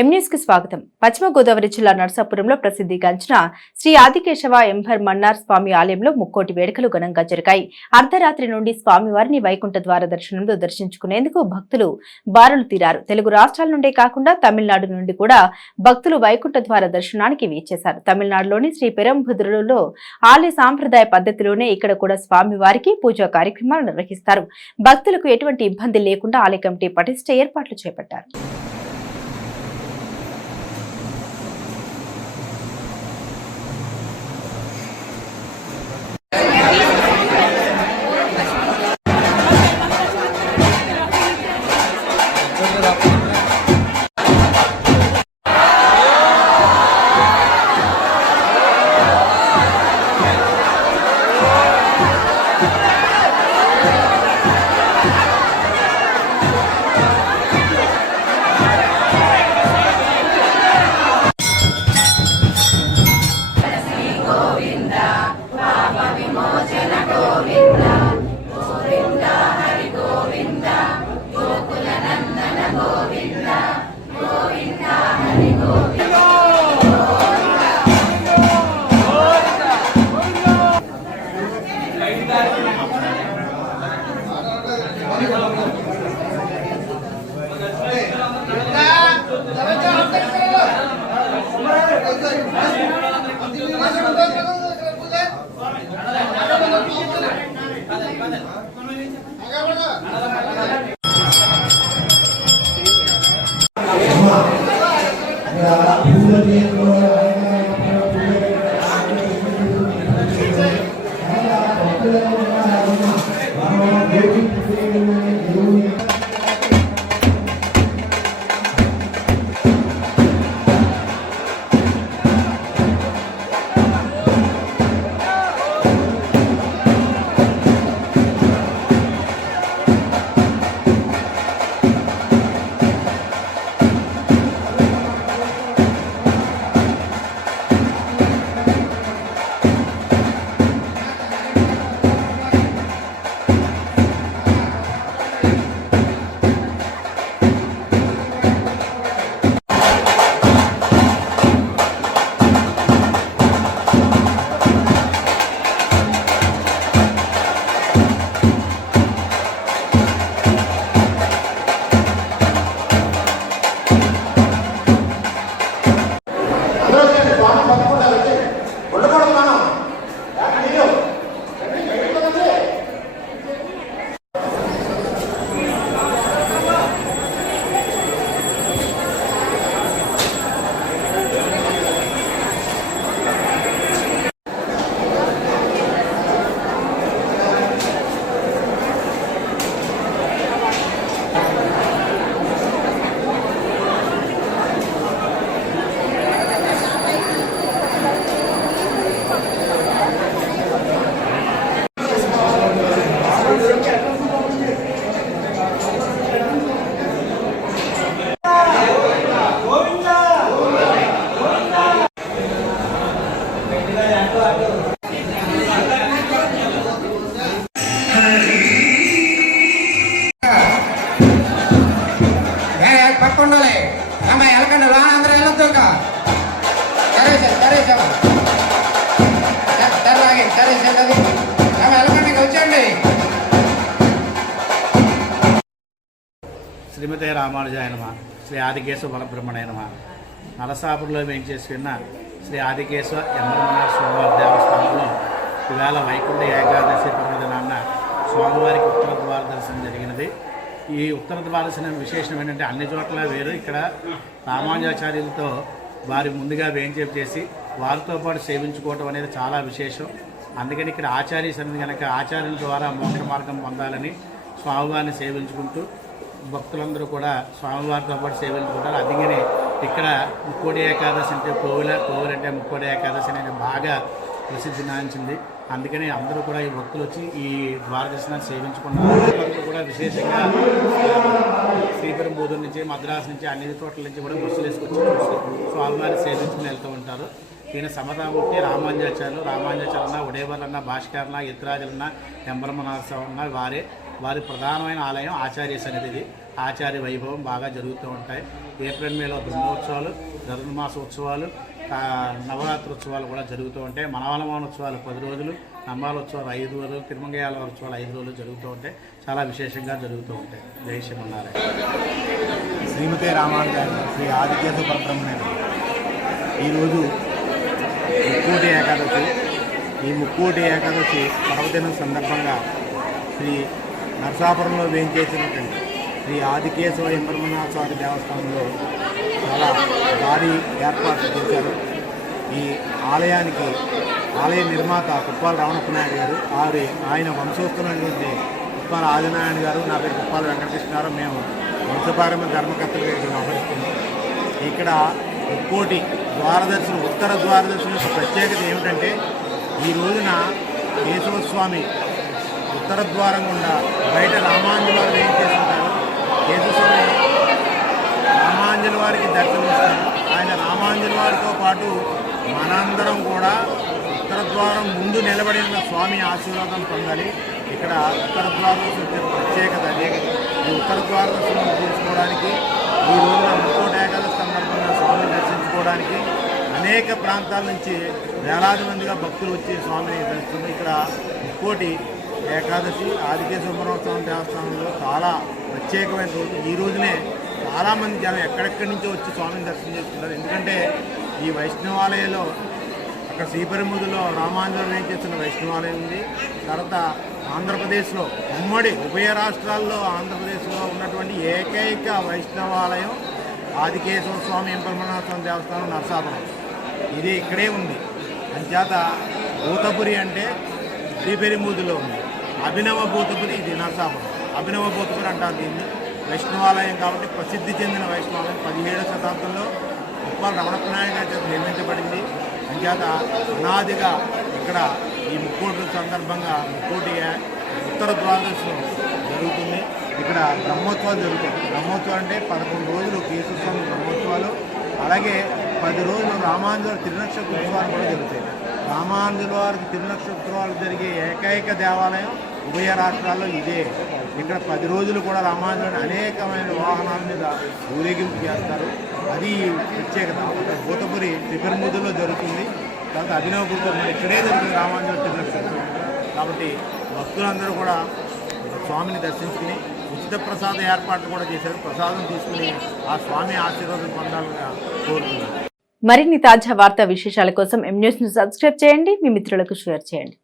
M news కి స్వాగతం. పశ్చిమ గోదావరి జిల్లా నరసాపురంలో ప్రసిద్ధిగాంచిన శ్రీ ఆదికేశవ ఎంబర్ మన్నార్ స్వామి ఆలయంలో ముక్కోటి వేడుకలు ఘనంగా జరిగాయి. అర్ధరాత్రి నుండి స్వామివారిని వైకుంఠ ద్వార దర్శనంలో దర్శించుకునేందుకు భక్తులు బారులు తీరారు. తెలుగు రాష్ట్రాల నుండే కాకుండా తమిళనాడు నుండి కూడా భక్తులు వైకుంఠ ద్వార దర్శనానికి వీచేశారు. తమిళనాడులోని శ్రీ పెరంబుదురులో ఆలయ సాంప్రదాయ పద్ధతిలోనే ఇక్కడ కూడా స్వామివారికి పూజా కార్యక్రమాలు నిర్వహిస్తారు. భక్తులకు ఎటువంటి ఇబ్బంది లేకుండా ఆలయ కమిటీ పటిష్ట ఏర్పాట్లు చేపట్టారు. శ్రీమతే రామానుజాయ నమః. శ్రీ ఆదికేశవ పరబ్రహ్మణాయ నమః. నరసాపురంలో వేయించేసుకున్న శ్రీ ఆదికేశవ ఎంబర్ మన్నార్ స్వామివారి దేవస్థానంలో ఇవాళ వైకుంఠ ఏకాదశి పర్వదినాన్న స్వామివారికి ఉత్తర ద్వార దర్శనం జరిగినది. ఈ ఉత్తర ద్వార దర్శనం విశేషం ఏంటంటే అన్ని చోట్ల వేరు, ఇక్కడ రామానుజాచార్యులతో వారి ముందుగా వేయించేపు చేసి వారితో పాటు సేవించుకోవటం అనేది చాలా విశేషం. అందుకని ఇక్కడ ఆచార్య సన్నిధి కనుక ఆచార్యుల ద్వారా మోక్ష మార్గం పొందాలని స్వామివారిని సేవించుకుంటూ భక్తులందరూ కూడా స్వామివారితో పాటు సేవించుకుంటారు. అందుకని ఇక్కడ ముక్కోటి ఏకాదశి అంటే కోవిల అంటే ముక్కోటి ఏకాదశి అనేది బాగా ప్రసిద్ధినాంచింది. అందుకని అందరూ కూడా ఈ భక్తులు వచ్చి ఈ ద్వార దర్శనాన్ని సేవించుకున్నారు. అందరూ కూడా విశేషంగా శ్రీపెరంబుదూరు నుంచి మద్రాసు నుంచి అన్ని చోట్ల నుంచి కూడా బస్సులు వేసుకొచ్చి స్వామివారిని సేవించుకుని వెళ్తూ ఉంటారు. ఈయన సమతామూర్తి రామానుజాచార్యులు అన్న, ఉడేవర్లన్న, భాష్కరన్న, ఇతరాజులన్న, ఎంబరమనాథ వారే వారి ప్రధానమైన ఆలయం ఆచార్య సన్నిధి. ఆచార్య వైభవం బాగా జరుగుతూ ఉంటాయి. ఏప్రిల్ మేలో బ్రహ్మోత్సవాలు, ధనుర్మాస ఉత్సవాలు, నవరాత్రి ఉత్సవాలు కూడా జరుగుతూ ఉంటాయి. మనవనమోహనోత్సవాలు 10 రోజులు, నంబాలోత్సవాలు 5 రోజులు, తిరుమంగయాల ఉత్సవాలు 5 రోజులు జరుగుతూ ఉంటాయి. చాలా విశేషంగా జరుగుతూ ఉంటాయి. జై శ్రీమన్నారాయణ. శ్రీమతే రామానుజాయన శ్రీ ఆదికేశవ పరబ్రహ్మణ్య. ఈరోజు ముక్కోటి ఏకాదశి. ఈ ముక్కోటి ఏకాదశి పర్వదినం సందర్భంగా శ్రీ నరసాపురంలో వేయించేసినటువంటి శ్రీ ఆదికేశవ ఎంబరమనాథ స్వామి దేవస్థానంలో చాలా భారీ ఏర్పాట్లు చేశారు. ఈ ఆలయానికి ఆలయ నిర్మాత కుప్పాల రామనప్ప నాయుడు గారు, ఆయన వంశస్థులైనటువంటి కుప్పాల ఆదినారాయణ గారు, నా పేరు కుప్పాల వెంకటకృష్ణారావు. మేము వంశపారమ్య ధర్మకర్తలుగా ఇక్కడ వ్యవహరిస్తున్నాం. ఇక్కడ ముక్కోటి ద్వారదర్శనం, ఉత్తర ద్వారదర్శనం యొక్క ప్రత్యేకత ఏమిటంటే, ఈ రోజున కేశవస్వామి ఉత్తర ద్వారం గుండా బయట రామాంజలి వారు ఏం చేస్తుంటారు, కేశవస్వామి రామాంజలి వారికి దర్శనమిస్తారు. ఆయన రామాంజలి వారితో పాటు మనందరం కూడా ఉత్తర ద్వారం ముందు నిలబడిన స్వామి ఆశీర్వాదం పొందాలి. ఇక్కడ ఉత్తర ద్వారదర్శనం ప్రత్యేకత అదే. ఈ ఉత్తర ద్వారదర్శనం చేసుకోవడానికి, ఈ రోజున ముక్కోటి ఏకాదశి సందర్భంగా స్వామిని దర్శించుకోవడానికి అనేక ప్రాంతాల నుంచి వేలాది మందిగా భక్తులు వచ్చి స్వామిని దర్శిస్తుంది. ఇక్కడ ముక్కోటి ఏకాదశి ఆదికేశవ స్వామి దేవస్థానంలో చాలా ప్రత్యేకమైన రోజు. ఈ రోజునే చాలామంది జనం ఎక్కడెక్కడి నుంచో వచ్చి స్వామిని దర్శనం చేసుకుంటారు. ఎందుకంటే ఈ వైష్ణవాలయంలో అక్కడ శ్రీపరిముదిలో రామాంజలి ఏం చేస్తున్న వైష్ణవాలయం ఉంది. తర్వాత ఆంధ్రప్రదేశ్లో ఉమ్మడి ఉభయ రాష్ట్రాల్లో ఆంధ్రప్రదేశ్లో ఉన్నటువంటి ఏకైక వైష్ణవాలయం ఆదికేశవ స్వామి ఎంపరమనాథ స్వామి దేవస్థానం నరసాపురం. ఇది ఇక్కడే ఉంది. అంచేత భూతపురి అంటే శ్రీపరిముదిలో ఉంది. అభినవ భూతపురి ఇది నరసాపురం. అభినవ భూతపురి అంటారు దీన్ని. వైష్ణవాలయం కాబట్టి ప్రసిద్ధి చెందిన వైష్ణవాలయం 17వ శతాబ్దంలో కుప్పాల రమణప్ప నాయుడు గారి చేత నిర్మించబడింది. అంచేత అనాదిగా ఇక్కడ ఈ ముక్కోటి సందర్భంగా ముక్కోటి ఉత్తర ద్వారదర్శనం జరుగుతుంది. ఇక్కడ బ్రహ్మోత్సవాలు జరుగుతాయి. బ్రహ్మోత్సవాలు అంటే 11 రోజులు కేశవస్వామి బ్రహ్మోత్సవాలు, అలాగే 10 రోజులు రామాంజలి తిరునక్షత్ర ఉత్సవాలు కూడా జరుగుతాయి. రామాంజలి వారికి తిరునక్షత్ర ఉత్సవాలు జరిగే ఏకైక దేవాలయం ఉభయ రాష్ట్రాల్లో ఇదే. ఇక్కడ 10 రోజులు కూడా రామాంజలి అనేకమైన వాహనాల మీద ఊరేగింపు చేస్తారు. అది ప్రత్యేకత. అక్కడ భూతపురి శ్రీపరిముదిలో జరుగుతుంది. తర్వాత అభినవ భూతపురి ఇక్కడే జరుగుతుంది రామాంజలి తిరునక్షత్రం. కాబట్టి భక్తులందరూ కూడా స్వామిని దర్శించుకుని ఉచిత ప్రసాద ఏర్పాట్లు కూడా చేశారు. ప్రసాదం తీసుకుని ఆ స్వామి ఆశీర్వాదం పొందాలని కోరుతున్నారు. మరిన్ని తాజా వార్తా విశేషాల కోసం M News ను సబ్స్క్రైబ్ చేయండి, మీ మిత్రులకు షేర్ చేయండి.